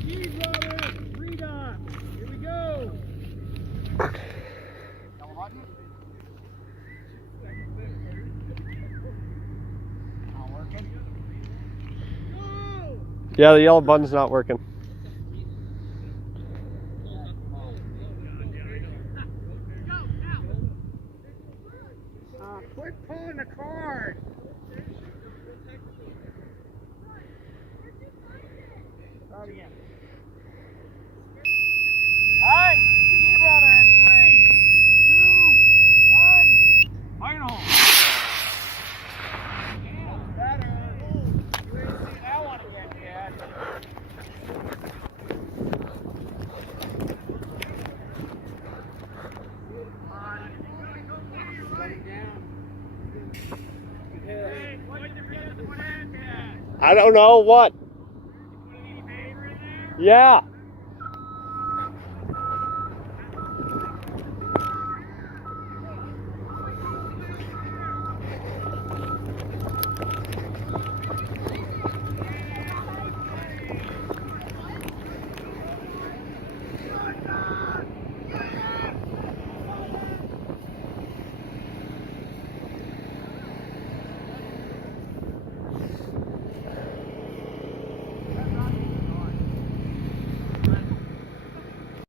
G, brother. 3 dots. Here we go. Double button. Not working. Yeah, the yellow button's not working. Quit pulling the card. Start again. Alright, G brother in 3, 2, 1, final. Better. You ain't seen that one again yet. Hey, what did you get? I don't know what. Put any paper in there? Yeah.